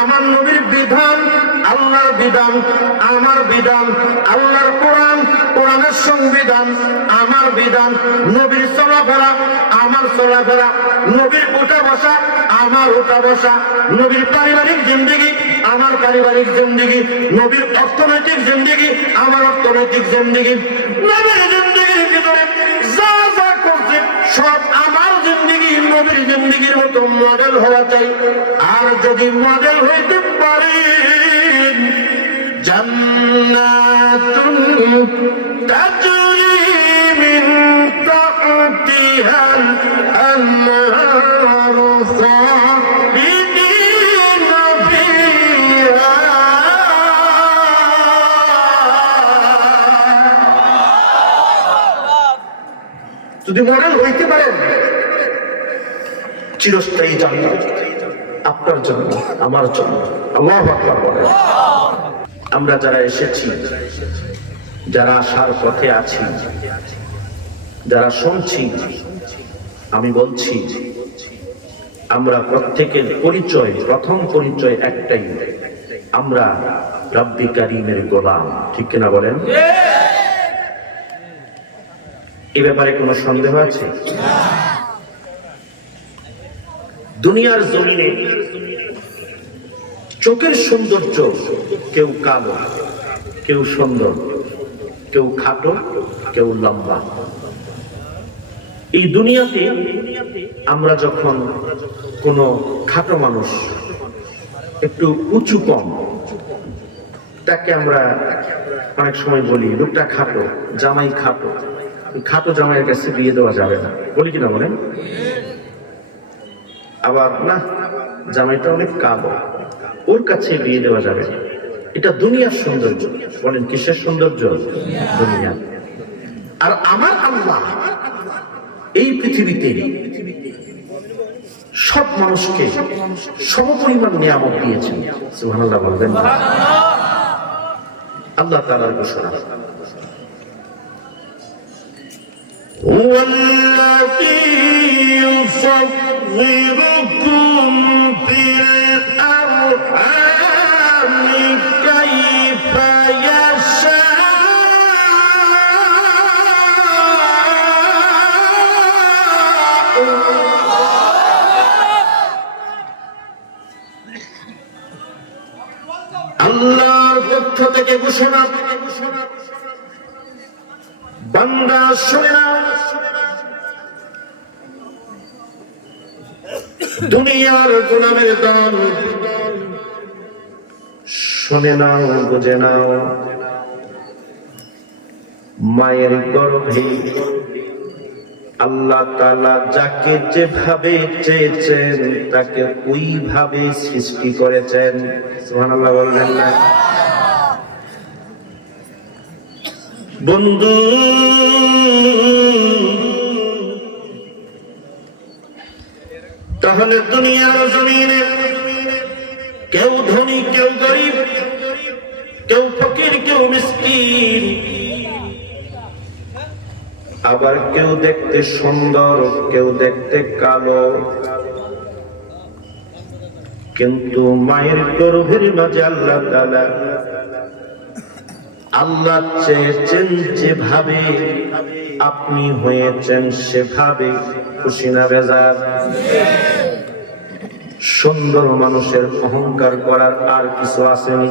আমার নবীর বিধান, আল্লাহর বিধান, আমার বিধান, আল্লাহর কোরআন, কোরআনের সংবিধান, আমার বিধান, নবীর চলাফেরা, আমার চলাফেরা, নবীর উঠা বসা, আমার উঠা বসা, নবীর পারিবারিক জিন্দেগি, আমার পারিবারিক জিন্দেগি, নবীর অর্থনৈতিক জিন্দেগি, আমার অর্থনৈতিক জিন্দেগি, নবীর জিন্দেগির ভিতরে যা যা করছে সব আমার জিন্দেগি নবীর জিন্দেগির মতো মডেল হওয়া চাই। আর যদি মডেল হইতে পারে জান্নাতুন তাজরি মিন তাহতিহাল আনহারু খালিদিনা ফিহা। যদি মডেল হইতে পারেন চিরস্থায়ী জান্নাত আপনার জন্য, আমার জন্য। আল্লাহু আকবার বলেন। আমরা যারা এসেছি, যারা আসার পথে আছি, যারা শুনছি, আমি বলছি আমরা প্রত্যেকের পরিচয়, প্রথম পরিচয় একটাই, আমরা রব্বি কারীমের গোলাম। ঠিক কিনা বলেন? এই ব্যাপারে কোনো সন্দেহ আছে? দুনিয়ার জমিনে চোখের সৌন্দর্য, কেউ কালো, কেউ সুন্দর, কেউ খাটো, কেউ লম্বা। এই দুনিয়াতে আমরা যখন কোনো খাটো মানুষ, একটু উঁচু কম, তাকে আমরা অনেক সময় বলি লোকটা খাটো, জামাই খাটো, খাটো জামাইয়ের কাছে বিয়ে দেওয়া যাবে না, বলি কিনা বলেন? আবার না, জামাইটা অনেক কালো, ওর কাছে বিয়ে দেওয়া যাবে না। এটা দুনিয়ার সৌন্দর্য। বলেন কিসের সৌন্দর্য? দুনিয়া। আর আমার আল্লাহ এই পৃথিবীতে সব মানুষকে সমপরিমাণ নিয়ামত দিয়েছেন। সুবহানাল্লাহ বলবেন না? আল্লাহ তাআলার ঘোষণা, হুয়াল্লাযী ইউসাউবিরুকুম ফিল আরহামি কাইফা ইয়াশা। আল্লাহর পক্ষ থেকে ঘোষণা, বান্দা শুনে নাও, দুনিয়ার গোলামের দাম শুনে নাও, বুঝে নাও। মায়ের গর্ভে আল্লাহ তাআলা যাকে যেভাবে চেয়েছেন তাকে ওইভাবে সৃষ্টি করেছেন। সুবহানাল্লাহ বলবেন না? বন্ধু, তাহলে দুনিয়ার জমিনে কেউ ধনী, কেউ গরিব, কেউ ফকির, কেউ মিসকিন, আবার কেউ দেখতে সুন্দর, কেউ দেখতে কালো, কিন্তু মায়ের গর্ভের মাঝে আল্লাহ তাআলা আল্লাহ চেয়েছেন যেভাবে আপনি হয়েছেন সেভাবে। খুশি না বেজার? সুন্দর মানুষের অহংকার করার আর কিছু আসেনি।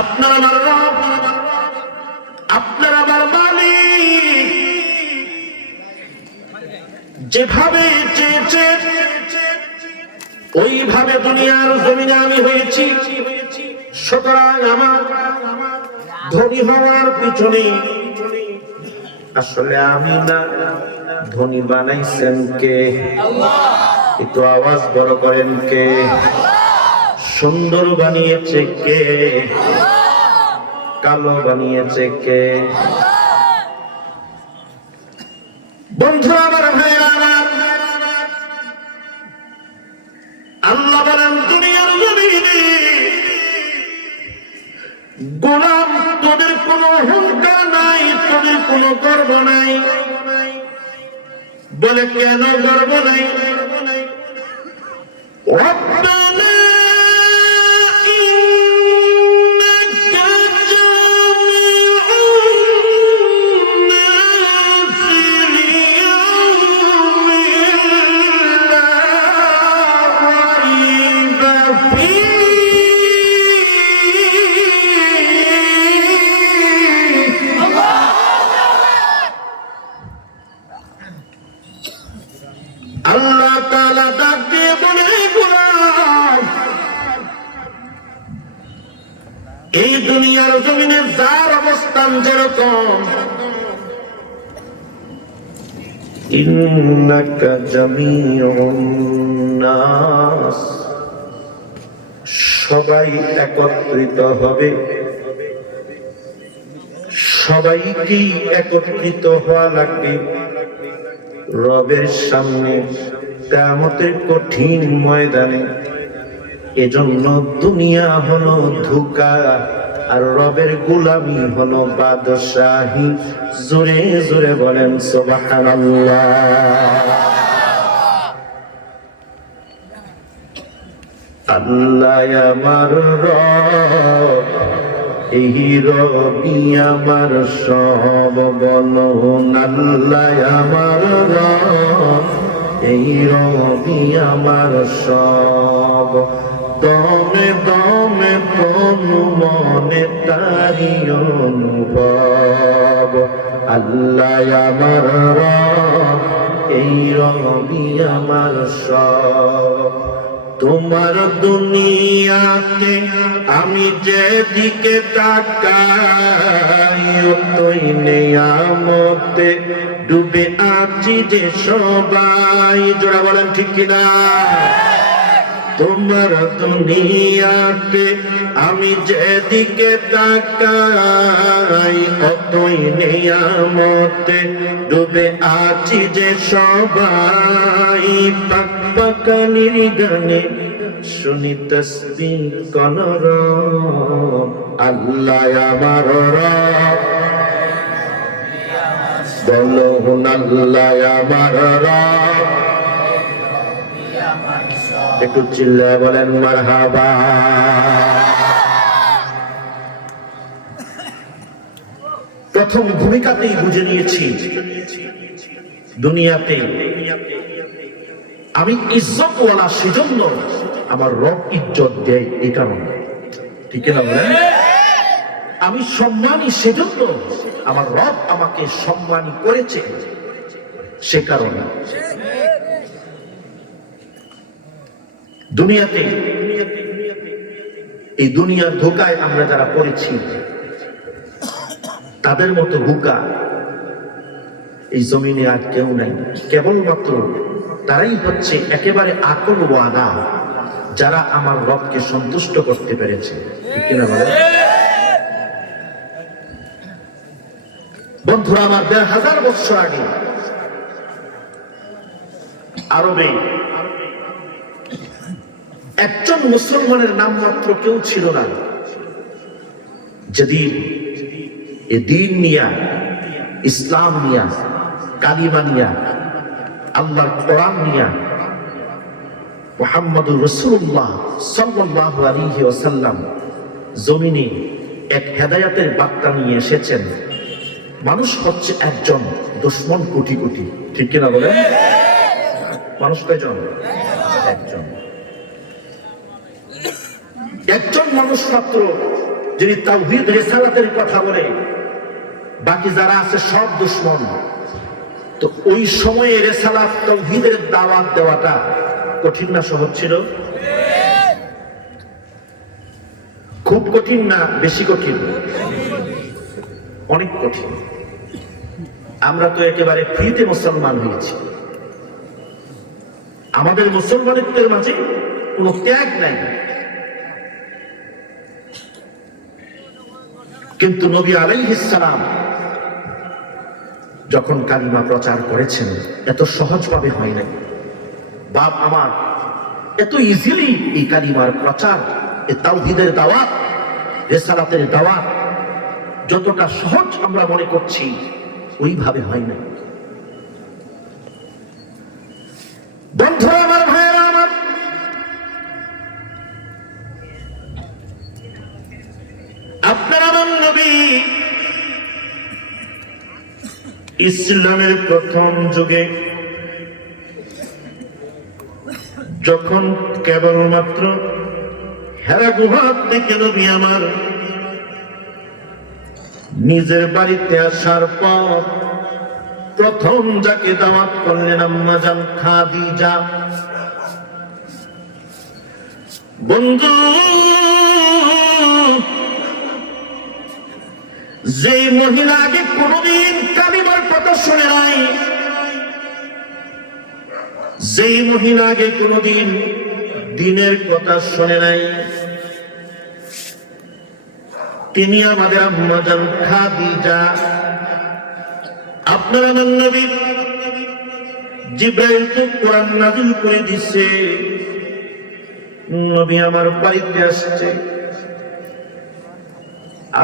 আপনার আমার রব, আপনার আমার মালিক যেভাবে চেয়েছেন ওইভাবে দুনিয়ার জমিনে আমি হয়েছি। সুতরাং আমার ধনী হওয়ার পিছনে আসলে আমি না, ধনী বানাইছেন কে? একটু আওয়াজ বড় করেন কে? সুন্দর বানিয়েছে কে? কালো বানিয়েছে কে? বন্ধু আমার ভাইরা আমার, আল্লাহ বলেন দুনিয়ার জমিনে গোলাম তোদের কোনো অহংকার নাই, তোদের কোনো গর্ব নাই। বলে কেন গর্ব নাই? আল্লাহ তাআলা ডাক দিয়ে বলে, গোলাম এই দুনিয়ার জমিনে যার অবস্থান যেরকম, ইন্নাকা জামিউন নাস, সবাই একত্রিত হবে, সবাইকেই একত্রিত হওয়া লাগবে রবের সামনে কিয়ামতের কঠিন ময়দানে। এজন্য দুনিয়া হলো ধোঁকা আর রবের গোলামি হলো বাদশাহী। জোরে জোরে বলেন সুবহানাল্লাহ। আল্লাহ আমার রব, এই রবি আমার সব, বলুন আল্লাহ আমার রব, এই রবি আমার সব। দমে দমে তনু মনে তারি অনুভব, আল্লাহ আমার রব, এই রবি আমার সব। তোমার দুনিয়াতে আমি যেদিকে তাকাই, ওই নিয়ামতে ডুবে আছি যে সবাই। জোড়া বলেন ঠিক কিনা? তোমার দুনিয়াতে আমি যেদিকে তাকাই, অতই নিয়ামতে ডুবে আছি যে সবাই। পাক পাকানির গানে শুনি তাসবিহ কনর, আল্লাহ আমার রব, বলুন আল্লাহ আমার রব। একটু চিল্লায় বলেন মারহাবা। প্রথম ভূমিকাতেই বুঝে নিয়েছি দুনিয়াতে আমি ইজ্জতওয়ালা, সেজন্য আমার রব ইজ্জত দেয় এই কারণে। ঠিক না বলেন? আমি সম্মানী, সেজন্য আমার রব আমাকে সম্মানী করেছে সে কারণে। দুনিয়াতে এই দুনিয়ার ধোঁকায় আমরা যারা পড়েছি, তাদের মতো বোকা এই জমিনে আর কেউ নাই। কেবলমাত্র তারাই হচ্ছে একেবারে আকল ওয়ালা, যারা আমার রবকে সন্তুষ্ট করতে পেরেছে। ঠিক কিনা বলে? বন্ধুরা আমার, ১৫০০ বছর আগে আরবে একজন মুসলমানের নাম মাত্র কেউ ছিল না, যেদিন এ দিন নিয়া, ইসলাম নিয়া, কালিমা নিয়া, আল্লাহর কোরআন নিয়া মুহাম্মদুর রাসূলুল্লাহ সাল্লাল্লাহু আলাইহি ওয়াসাল্লাম জমিনে এক হেদায়েতের বার্তা নিয়ে এসেছেন। মানুষ হচ্ছে একজন, দুশমন কোটি কোটি। ঠিক কিনা বলেন? মানুষ কয়জন? একজন। একজন মানুষ মাত্র যিনি তাওহীদ রিসালাতের কথা বলে, বাকি যারা আছে সব দুশমন। তো ওই সময়ে রিসালাত তাওহীদের দাওয়াত দেওয়াটা কঠিন না সহজ ছিল? খুব কঠিন না বেশি কঠিন? অনেক কঠিন। আমরা তো একেবারে ফ্রিতে মুসলমান হয়েছি। আমাদের মুসলমানদের মাঝে কোনো ত্যাগ নাই, কিন্তু নবী আলাইহিস সালাম যখন কালিমা প্রচার করেছেন এত সহজভাবে হয় নাই। বাপ আমার, এত ইজিলি এই কালিমার প্রচার, এই তাওহীদের দাওয়াত, রিসালাতের দাওয়াত যতটা সহজ আমরা মনে করছি ওইভাবে হয় না। বন্ধুরা আমার, ভাইয়েরা আমার, আপনার আমার নবী ইসলামের প্রথম যুগে যখন কেবলমাত্র হেরা গুহা থেকে নবী আমার নিজের বাড়িতে আসার পর প্রথম যাকে দাওয়াত করলেন আম্মা জান খাদিজা। বন্ধু, যে মহিলা আগে কোনদিন কালিমার কথা শুনে নাই, যে মহিলা আগে কোনদিন দ্বীনের কথা শুনে নাই, তিনি আমাদের আম্মা জান খাদিজা। আপনার আমার নবী জিবরাইল তো কোরআন নাযিল করে দিছে, নবী আমার বাড়িতে আসছে।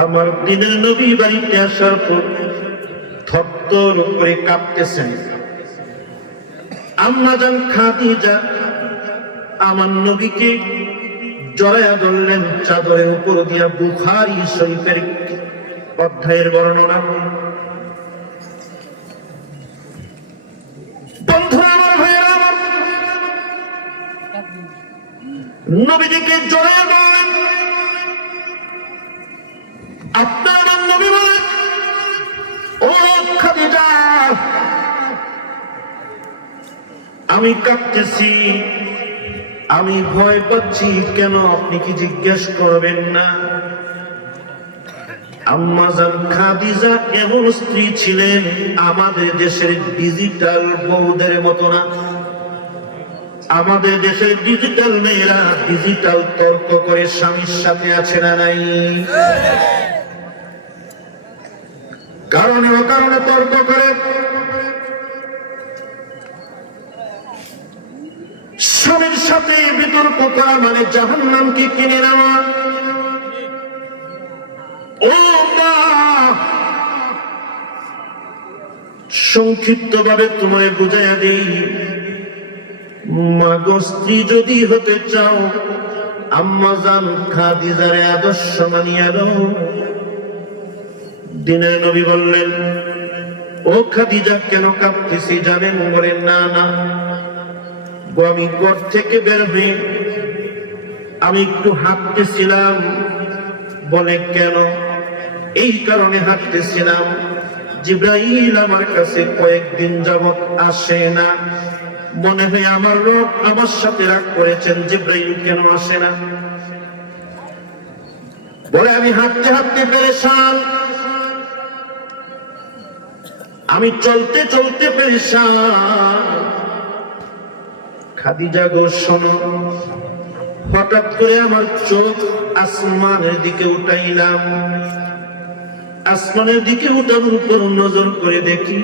আমার দ্বীনের নবী বাড়িতে আসার পর থরথর করে কাঁপতেছেন। আম্মা জান খাদিজা আমার নবীকে জড়ায়া ধরলেন চাদরের উপর দিয়া। বুখারী শরীফের অধ্যায়ের বর্ণনা। বন্ধুরা আমার, ভাইয়েরা আমার, নবীজিকে জড়ায়া ধরলেন। আপনার আমার নবী বলেন, ও খাদিজা, আমি কাঁপতেছি, আমি ভয় পাচ্ছি। কেন? আপনি কি জিজ্ঞেস করবেন না? আম্মা জান খাদিজা এমন স্ত্রী ছিলেন আমাদের দেশের ডিজিটাল বউদের মতো না। আমাদের দেশের ডিজিটাল মেয়েরা ডিজিটাল তর্ক করে স্বামীর সাথে আছে না নাই? কারণে অকারণে তর্ক করে স্বামীর সাথে বিতর্ক করা মানে জাহান্নামকে কিনে নেওয়া। ও মা, সংক্ষিপ্ত ভাবে তোমায় বুঝাইয়া দেই, মা গো, স্ত্রী যদি হতে চাও আম্মা জান খাদিজারে আদর্শ মানিয়া নাও। দ্বীনের নবী বললেন, ও খাদিজা, কেন কাঁপতেছি জানেন? বলেন, না না, আমি ঘর থেকে বের হই, আমি একটু হাঁটতেছিলাম। বলে, কেন? এই কারণে হাঁটতেছিলাম, জিবরাইল আমার কাছে কয়েকদিন যাবত আসে না। মনে হয় আমার রব আমার সাথে রাগ করেছেন, জিবরাইল কেন আসে না? বলে, আমি হাঁটতে হাঁটতে পেরেশান, আমি চলতে চলতে পেরেশান। খাদিজা গো, শোনো, হঠাৎ করে আমার চোখ আসমানের দিকে উঠাইলাম। আসমানের দিকে উঠানোর উপর নজর করে দেখি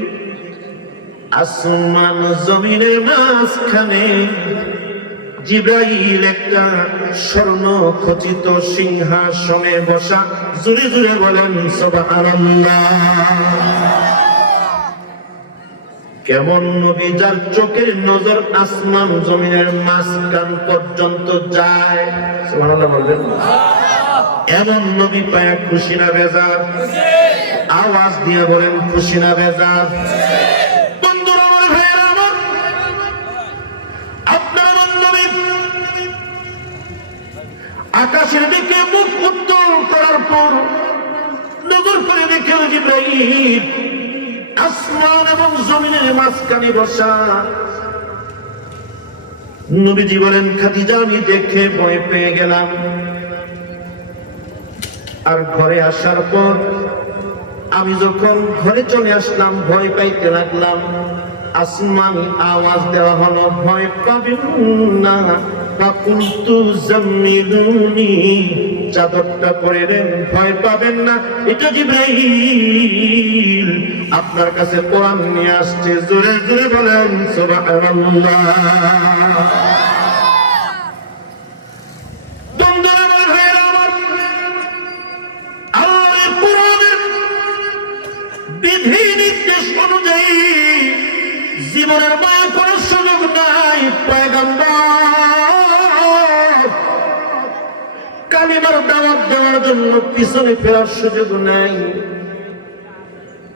আসমান জমিনের মাঝখানে জিবরাইল একটা স্বর্ণ খচিত সিংহাসনে বসা। জোরে জোরে বলেন সুবহানাল্লাহ। কেমন নবী, যার চোখের নজর আসমান জমিনের মাঝখান পর্যন্ত যায়। সুবহানাল্লাহ বলবেন। এমন নবী পায়া খুশি না বেজার? আওয়াজ দিয়ে বলেন, খুশি না বেজার? বন্ধুরা আমার, ভাইয়েরা আমার, আপনার আমার নবী আকাশের দিকে মুখ উত্তোলন করার পর নজর করে দেখেন জিবরাইল আসমান এবং জমিনের মাঝখানে বসা। নবীজি বলেন, খাদিজা, আমি দেখে ভয় পেয়ে গেলাম। আর ঘরে আসার পর আমি যখন ঘরে চলে আসলাম, ভয় পাইতে লাগলাম। আসমানি আওয়াজ দেওয়া হলো, ভয় পাবেন না, ফাকুলতু জাম্মিলুনি, চাদরটা পরে নেন, ভয় পাবেন না, এটা জিবরাইল আপনার কাছে কোরআন নিয়ে আসছে। জোরে জোরে বলেন সুবহানাল্লাহ। জীবনের মায়া করার সুযোগ নাই, পয়গম্বর কালিমার দাওয়াত দেওয়ার জন্য পিছনে ফেরার সুযোগ নাই।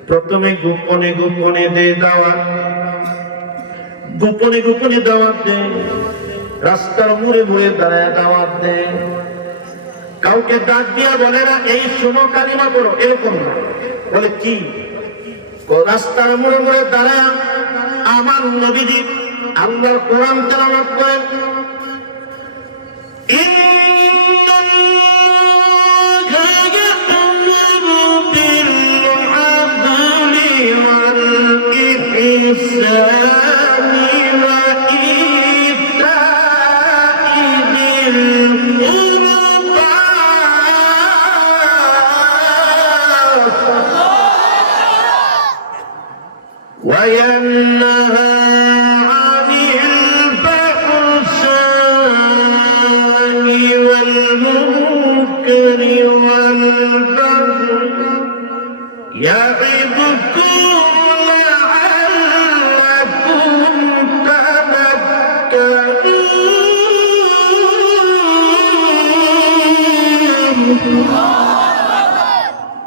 প্রথমে গোপনে গোপনে দে দাওয়াত, গোপনে গোপনে দাওয়াত দে, রাস্তার মোড়ে মোড়ে দাঁড়ায় দাওয়াত দে। কাউকে ডাক দিয়া বলে না এই শোনো কালিমা পড়ো, এরকম না। বলে কি, রাস্তার মোড়ে মোড়ে দাঁড়ায় আমার নবীজি আল্লাহর কোরআন তেলাওয়াত করেন। وينهى عن الفحشاء والمنكر والبغي يعظكم لعلكم تذكرون।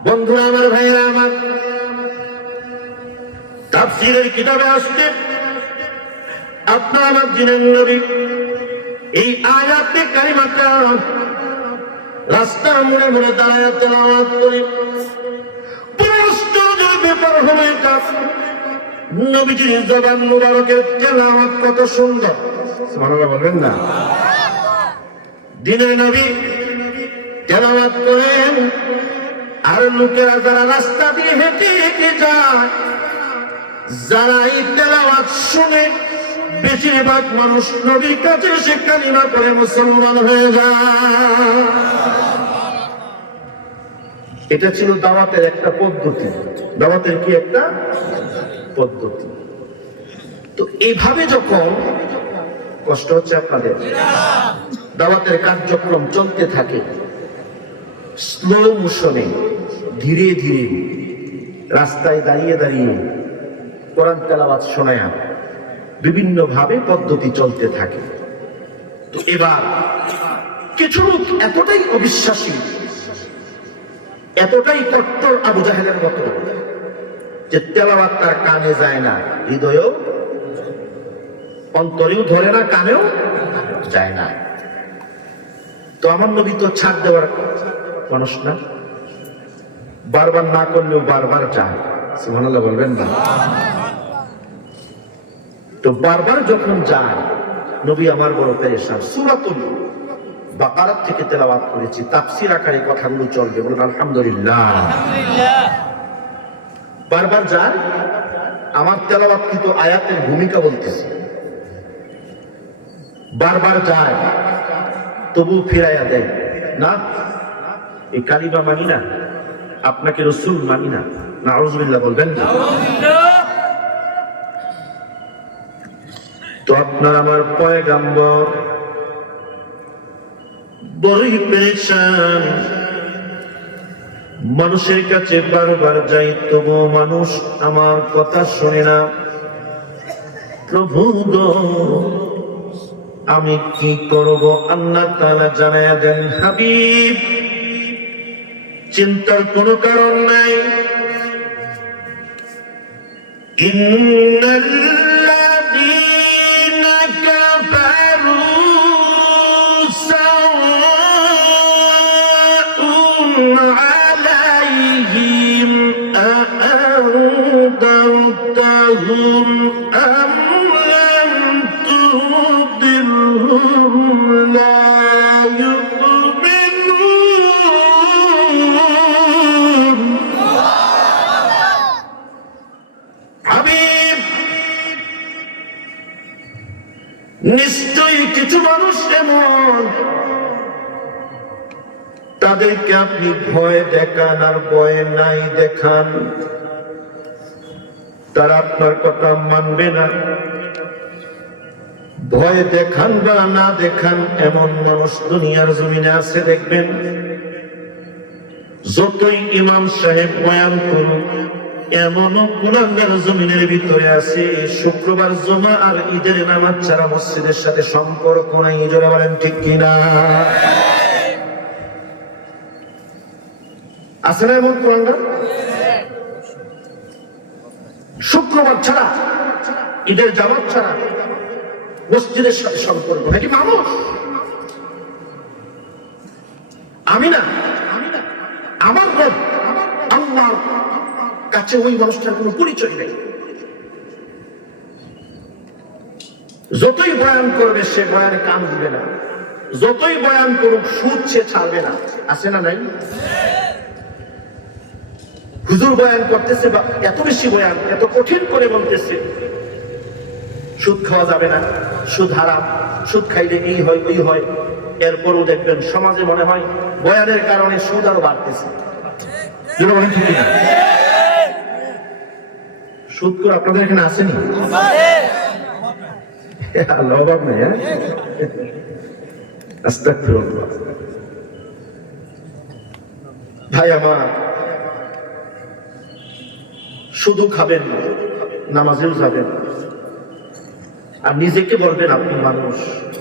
বন্ধুরা আমার, ভাইরা আমার, তাফসীরের কিতাবে আসছে আপনার দিনের নবী এই আয়াতে কারিমাটা রাস্তার মোড়ে মোড়ে দাঁড়ায় তেলাওয়াত করে। আশ্চর্যের ব্যাপার হলো এটা, নবীজির জবান মুবারকের তেলাওয়াত কত সুন্দর, সুবহানাল্লাহ বলবেন না? দিনের নবী তেলাওয়াত করেন, আর লোকেরা যারা রাস্তা দিয়ে হেঁটে হেঁটে যায়, যারা এই তেলাওয়াত শুনে বেশিরভাগ মানুষ নবীর কাছে এসে কালিমা করে মুসলমান হয়ে যায়। এটা ছিল দাওয়াতের একটা পদ্ধতি। দাওয়াতের কি একটা পদ্ধতি? তো এইভাবে যখন, কষ্ট হচ্ছে আপনাদের, দাওয়াতের কার্যক্রম চলতে থাকে স্লো মোশনে, ধীরে ধীরে, রাস্তায় দাঁড়িয়ে দাঁড়িয়ে কোরআন তেলাওয়াত শোনায়া বিভিন্ন ভাবে পদ্ধতি চলতে থাকে। তো এবার কিছু লোক এতটাই অবিশ্বাসী, এতটাই কট্টর আবু জাহেলের মতো যে তেলাওয়াত তার কানে যায় না, হৃদয়েও অন্তরেও ধরে না, কানেও যায় না। তো আমার নবী তো ছাড় দেওয়ার মানুষ না, বারবার না করলেও বারবার চায়, সুবহানাল্লাহ বলবেন না? তো বারবার যখন যায়, নবী আমার বড় পেরেশান। সূরাতুল বাকারা থেকে তেলাওয়াত করেছি, তাফসীর আকারে কথাগুলো চলবে, বলুন আলহামদুলিল্লাহ। বারবার যায়, আমার তেলাওয়াতকৃত আয়াতের ভূমিকা বলতেছে, বারবার যায়, তবু ফিরাইয়া দেয় না, এই কালিমা মানি না, আপনাকে রাসূল মানি না, নাউযুবিল্লাহ বলবেন না? তো আপনার আমার পয়গম্বর বড়ই পেরেশান, মানুষের কাছে বারবার যাই, তবু মানুষ আমার কথা শোনে না। প্রভু গো, আমি কি করব? আল্লাহ তাআলা জানায়া দেন, হাবিব চিন্তার কোনো কারণ নাই। ইন্নাল্লাযীনা কাফারু সাওয়াউন আলাইহিম আ'আনদারতাহুম আম লাম তুনদিরহুম লা তাদেরকে আপনি ভয় দেখান আর ভয় নাই দেখান, তারা আপনার কথা মানবে না। ভয় দেখান বা না দেখান এমন মানুষ দুনিয়ার জমিনে আছে দেখবেন। যতই ইমাম সাহেব বয়ান করুক, এমনও গুনাহগার জমিনের ভিতরে আছে শুক্রবার জমা আর ঈদের নামাজ ছাড়া মসজিদের সাথে সম্পর্ক নাই। জোরে বলেন ঠিক কিনা? আছে না এমন গুনাহগার? শুক্রবার ছাড়া, ঈদের জামাত ছাড়া মসজিদের সাথে সম্পর্ক নাকি মানুষ? আমি না, আমার রব আল্লাহর কাছে ওই মানুষটার কোনো পরিচয় নেই। যতই বয়ান করবে সে বয়ানে কান দিবে না, যতই বয়ান করুক সুদ সে ছাড়বে না। আছে না নাই? হুজুর বয়ান করতেছে বা এত বেশি বয়ান, এত কঠিন করে বলতেছে সুদ খাওয়া যাবে না, সুদ হারাম, সুদ খাইলে এই হয় ওই হয়। এরপরও দেখবেন সমাজে মনে হয় বয়ানের কারণে সুদ আরো বাড়তেছে। সুদ করে আপনাদের এখানে আসেনি? অভাব নেই। আস্তাগফিরুল্লাহ। ভাই আমার, শুধু খাবেন, নামাজেও যাবেন আর নিজেকে বলবেন আপনি মানুষ,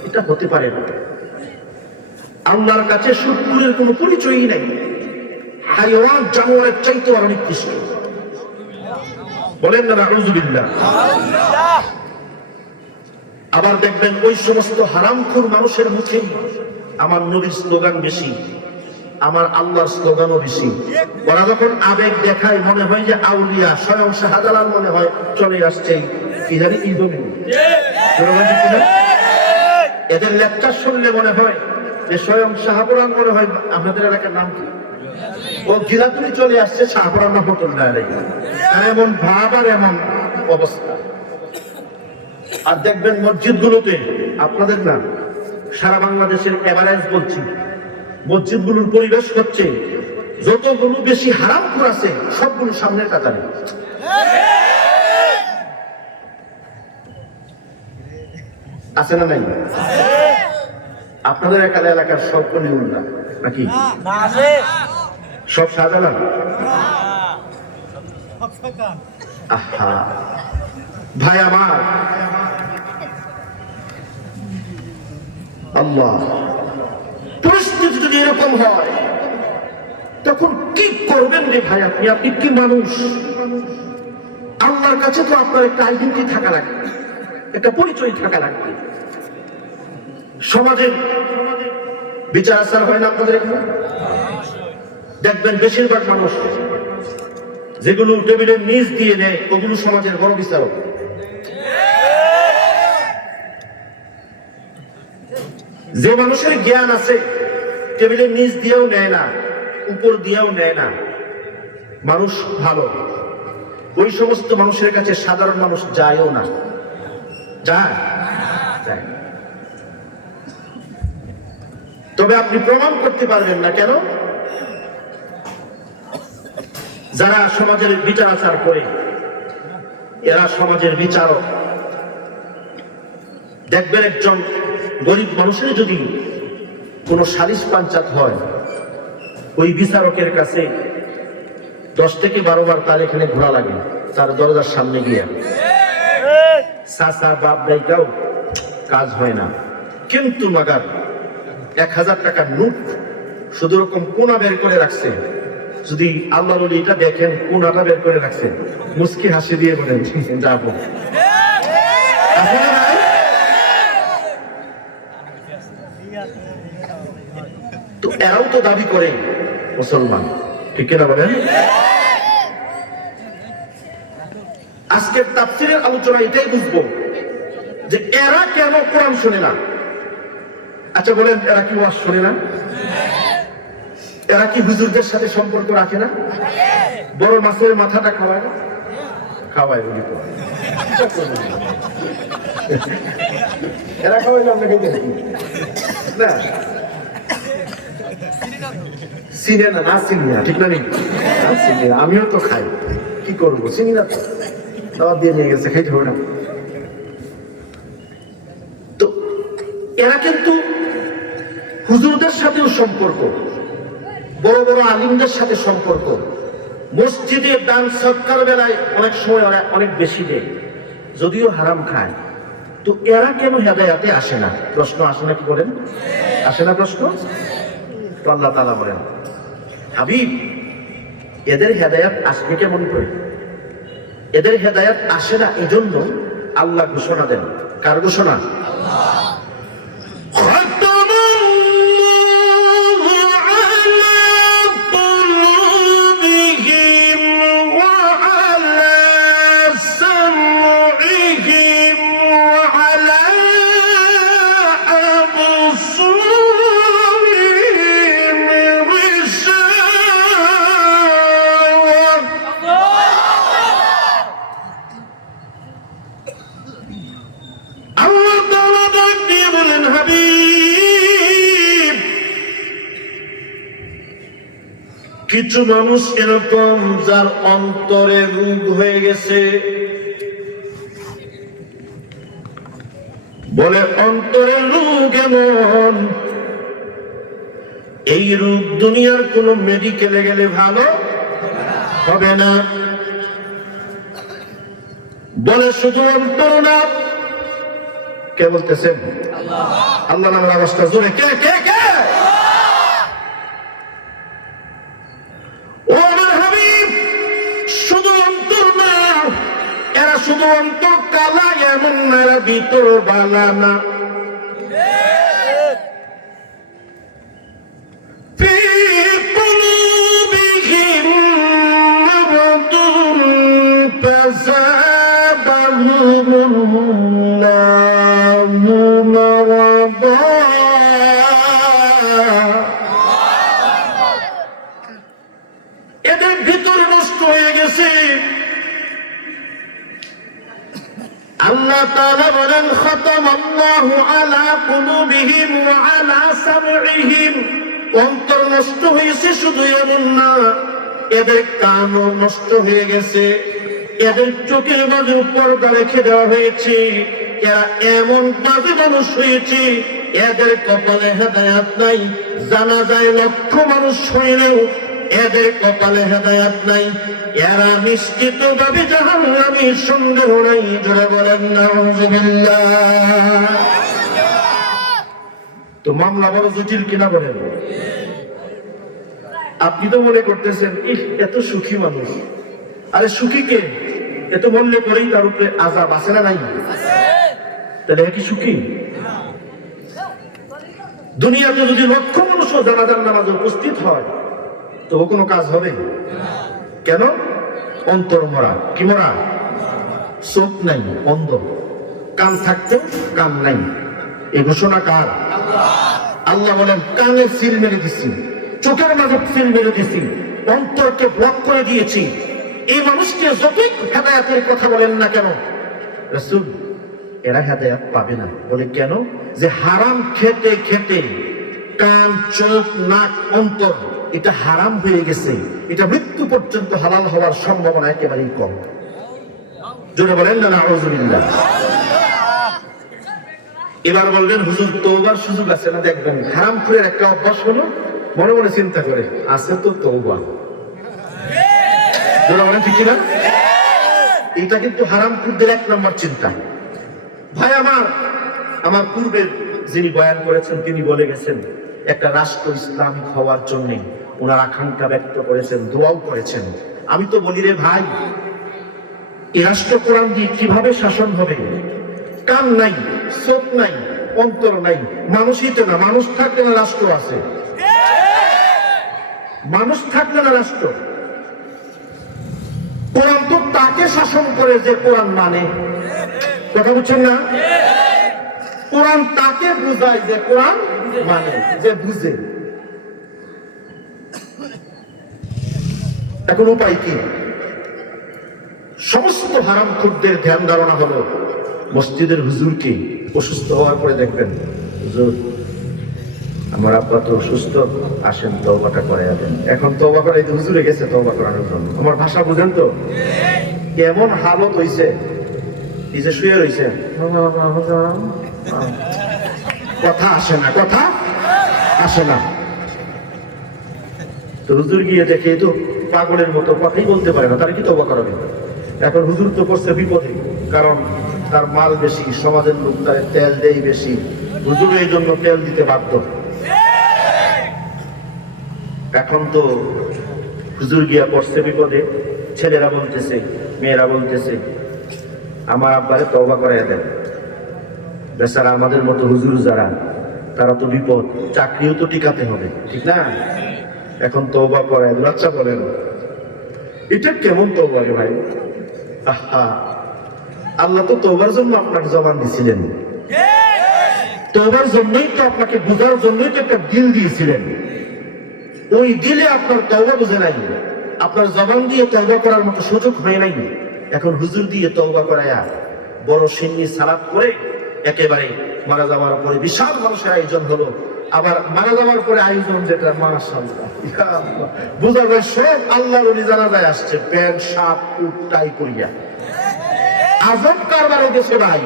এটা হতে পারে না। আল্লাহর কাছে সুদখোরের কোনো পরিচয়ই নাই। হাইওয়ান জানোয়ারের চাইতে আর অনেক নিকৃষ্ট। বলেন না নাউযুবিল্লাহ। আবার দেখবেন ওই সমস্ত হারামখোর মানুষের মুখে আমার নবীর স্লোগান বেশি, আমার আল্লাহর স্লোগানও বেশি। ওরা যখন আবেগ দেখায় মনে হয় যে আউলিয়া, স্বয়ং শাহজালাল মনে হয় চলে আসছে কি জানি ঈদে। এদের লেকচার শুনলে মনে হয় যে স্বয়ং শাহপুরান মনে হয়। আপনাদের এলাকার নাম কি? ও গিলাতুলি চলে আসছে শাহপুরান না ফটল দেয়। এমন ভাব আর এমন অবস্থা। আর দেখবেন মসজিদগুলোতে, আপনাদের না সারা বাংলাদেশের এভারেজ বলছি, মসজিদগুলোর পরিবেশ হচ্ছে যতগুলো বেশি হারামখোর আছে সবগুলো সামনের কাতারে। আছে না নাই? আপনাদের এলাকার সব উল্লাহ নাকি? সব শাহজালাল? আহা ভাই আমার, আল্লাহ, পরিস্থিতি যদি এরকম হয় তখন কি করবেন রে ভাই আপনি? আপনি কি মানুষ? আল্লাহর কাছে তো আপনার একটা আইডেন্টিটি থাকা লাগবে, একটা পরিচয় থাকা লাগবে। সমাজের বিচার আচার হয় না আপনাদের এখানে? দেখবেন বেশিরভাগ মানুষ যেগুলো টেবিলের নিচ দিয়ে নেয় ওগুলো সমাজের বড় বিচারক। যে মানুষের জ্ঞান আছে টেবিলের নিচ দিয়েও নেয় না, উপর দিয়েও নেয় না, মানুষ ভালো, ওই সমস্ত মানুষের কাছে সাধারণ মানুষ যায়ও না। যায়? তবে আপনি প্রমাণ করতে পারবেন না। কেন? যারা সমাজের বিচার আচার করে এরা সমাজের বিচারক। দেখবেন একজন গরিব মানুষের যদি কোনো সালিশ পাঞ্চাত হয়, ওই বিচারকের কাছে 10 থেকে 12 বার তার এখানে ঘোরা লাগে, তার দরজার সামনে গিয়ে চাচা বাপ দাইটাও কাজ হয় না। কিন্তু মাগার 1000 টাকার নোট শুধু রকম কোনা বের করে রাখছে। যদি আল্লাহর ওলি এটা দেখেন কোনাটা বের করে রাখছে, মুস্কি হাসি দিয়ে বলেন যাবো। তো এরাও তো দাবি করে মুসলমান, ঠিক কিনা বলেন? আজকের তাফসীরের আলোচনা এটাই বুঝবো যে এরা কেন কোরআন শোনে না। আচ্ছা বলেন, এরা কি ওয়াজ শোনে না? এরা কি হুজুরদের সাথে সম্পর্ক রাখে না? বড় মাছের মাথাটা খাওয়ায় না? খাওয়ায় বলি তো। এরা খাওয়াই না, আমরা খেতে না চিনে না, না চিনি না, ঠিক না নেই? না চিনি না, আমিও তো খাই, কি করবো, চিনি না তো, দাওয়াত দিয়ে নিয়ে গেছে, খাইতে হবে না। তো এরা কিন্তু হুজুরদের সাথেও সম্পর্ক, বড় বড় আলিমদের সাথে সম্পর্ক, মসজিদে দান সৎকার বেলায় অনেক সময় অনেক বেশি দেয়, যদিও হারাম খায়। তো এরা কেন হেদায়াতে আসে না? প্রশ্ন আসে না, কি বলেন? আসে না প্রশ্ন? তো আল্লাহ তাআলা বলেন, হাবিব, এদের হেদায়াত আসবে কেমন করে? এদের হেদায়াত আসে না, এজন্য আল্লাহ ঘোষণা দেন। কার ঘোষণা? কিছু মানুষ এরকম যার অন্তরে রোগ হয়ে গেছে, বলে অন্তরে রোগ এমন, এই রোগ দুনিয়ার কোন মেডিকেলে গেলে ভালো হবে না। বলে শুধু অন্তর না, কে বলতেছেন? আল্লাহ নামের আওয়াজটা জোরে, কে কে কে? শুধু অন্তর কালা এমন না, ভিতর বালা না। এদের ভিতর নষ্ট হয়ে গেছে। আল্লাহ তাআলা বলেন, খাতামাল্লাহু আলা কুলুবিহিম ওয়া আলা সামঈহিম। অন্তর নষ্ট হয়েছে শুধু এমন না, এদের কানও নষ্ট হয়ে গেছে, এদের চোখের মাঝে পর্দা রেখে দেওয়া হয়েছে। এরা এমন বাজে মানুষ হয়েছে, এদের কপালে হেদায়াত নাই। জানা যায় লক্ষ মানুষ হইলেও এদের কপালে হেদায়াত নাই। এরা নিশ্চিত ভাবে জাহান্নামী, সন্দেহ নাই। জোরে বলেন নাউযুবিল্লাহ। তো মামলা বড় জটিল কিনা বলেন? আপনি তো মনে করতেছেন ইহ, এত সুখী মানুষ। আরে সুখী কে? এত মরলে পরেই তার উপরে আযাব আছে না নাই? তাহলে কি সুখী? দুনিয়াতে যদি লক্ষ মানুষ জানাজার নামাজে উপস্থিত হয়, তো কোনো কাজ হবে? কেন? অন্তর মরা। কি মরা? চোখ নাই, অন্ধ। কান থাকতেও কান নাই। এই ঘোষণা কার? আল্লাহ বলেন, কানে সিল মেরে দিছি, চোখের মাঝে সিল মেরে দিছি, অন্তরকে ব্লক করে দিয়েছি। এই মানুষকে যতই হেদায়াতের কথা বলেন না কেন, রাসূল, এরা হেদায়াত পাবে না। বলে কেন? যে হারাম খেতে খেতে কান, চোখ, নাক, অন্তর এটা হারাম হয়ে গেছে। এটা মৃত্যু পর্যন্ত হালাল হওয়ার সম্ভাবনা একেবারেই কম। জোরে বলেন না নাউযুবিল্লাহ। এবার বললেন, হুজুর তওবার সুযোগ আছে না? দেখবেন হারামখোরের একটা অভ্যাস হলো, মনে মনে চিন্তা করে, আছে তো তওবা। জোরে বলেন ঠিক না? এটা কিন্তু হারামখোরদের এক নম্বর চিন্তা। ভাই আমার পূর্বের যিনি বয়ান করেছেন তিনি বলে গেছেন, একটা রাষ্ট্র ইসলামিক হওয়ার জন্য ওনার আকাঙ্ক্ষা ব্যক্ত করেছেন, দোয়াও করেছেন। আমি তো বলি, রে ভাই, এই রাষ্ট্র কোরআন দিয়ে কিভাবে শাসন হবে? কান নাই, চোখ নাই, অন্তর নাই, মানুষই তো না। মানুষ থাকলে না রাষ্ট্র আছে? মানুষ থাকলে না রাষ্ট্র? কোরআন তো তাকে শাসন করে যে কোরআন মানে। কথা বুঝছেন না? কোরআন তাকে বুঝায় যে কোরআন মানে, যে বুঝে। এখন উপায় কি? সমস্ত হারামখোরদের ধ্যান ধারণা হলো, মসজিদের হুজুরকে অসুস্থ হওয়ার পরে দেখবেন, হুজুর আমার আব্বা তো অসুস্থ, আসেন তওবাটা করাইয়া দেন। এখন তওবা করাইতে হুজুরে গেছে তওবা করানোর জন্য। আমার ভাষা বুঝেন তো, কেমন হালত হইছে, এই যে শুয়ে রইছে, কথা আসে না, কথা আসে না। তো হুজুর গিয়ে দেখে তো পাগলের মতো কথাই বলতে পারে না, তার কি তওবা করাবে? এখন হুজুর তো পড়ছে বিপদে, কারণ তার মাল বেশি, সমাজের লোক তার তেল দেয় বেশি, হুজুর এই জন্য তেল দিতে বাধ্য। এখন তো হুজুর গিয়া পড়ছে বিপদে, ছেলেরা বলতেছে, মেয়েরা বলতেছে, আমার আব্বারে তওবা করাইয়া দেন। বেচারা আমাদের মতো হুজুর যারা, তারা তো বিপদ, চাকরিও তো টিকাতে হবে, ঠিক না? এখন তওবা করায় দেন। আচ্ছা বলেন, এটা কেমন তওবা রে ভাই? আহা, আল্লাহ তো তওবার জন্য আপনাকে জবান দিছিলেন, তওবার জন্যই তো আপনাকে বুঝার জন্যই তো একটা দিল দিয়েছিলেন। ওই দিলে আপনার তওবা বুঝে নাই, আপনার জবান দিয়ে তওবা করার মতো সুযোগ হয় নাই। এখন হুজুর দিয়ে তওবা করায়া বড় সিন্নি সালাত করে একেবারে মারা যাওয়ার পরে বিশাল মানুষের আয়োজন হলো। আবার মারা যাওয়ার পরে আয়োজন যেটা, মাশাআল্লাহ, ইয়া আল্লাহ, বোঝা যায় সব আল্লাহর ওলি জানাজায় আসছে, প্যান্ট শার্ট কোট টাই করিয়া। আজব কারবার দেশে ভাই,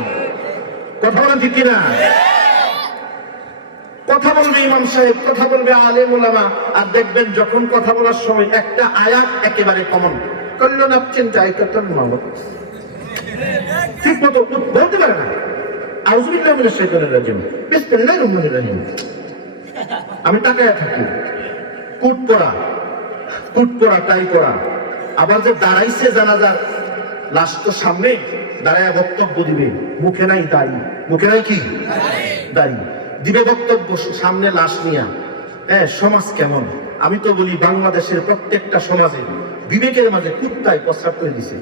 কথা বলেন ঠিক কিনা? কথা বলবে ইমাম সাহেব, কথা বলবে আলেম ওলামা, আর দেখবেন যখন কথা বলার সময় একটা আয়াত একেবারে কমন করলেন, আপনি আয়াতটার নাম ঠিক মতো বলতে পারে না। আউযুবিল্লাহি মিনাশ শাইতানির রাজিম, বিসমিল্লাহির রহমানির রহিম। আমি তাকায়া থাকি, কুট পরা টাই পরা, আবার যে দাঁড়াইছে জানাজার লাশ তো সামনে, দাঁড়ায়া বক্তব্য দিবে, মুখে নাই দাড়ি, মুখে নাই কি দাড়ি, দিবে বক্তব্য সামনে লাশ নিয়া। হ্যাঁ, সমাজ কেমন? আমি তো বলি বাংলাদেশের প্রত্যেকটা সমাজে বিবেকের মাঝে কুত্তায় প্রস্রাব করে দিছে।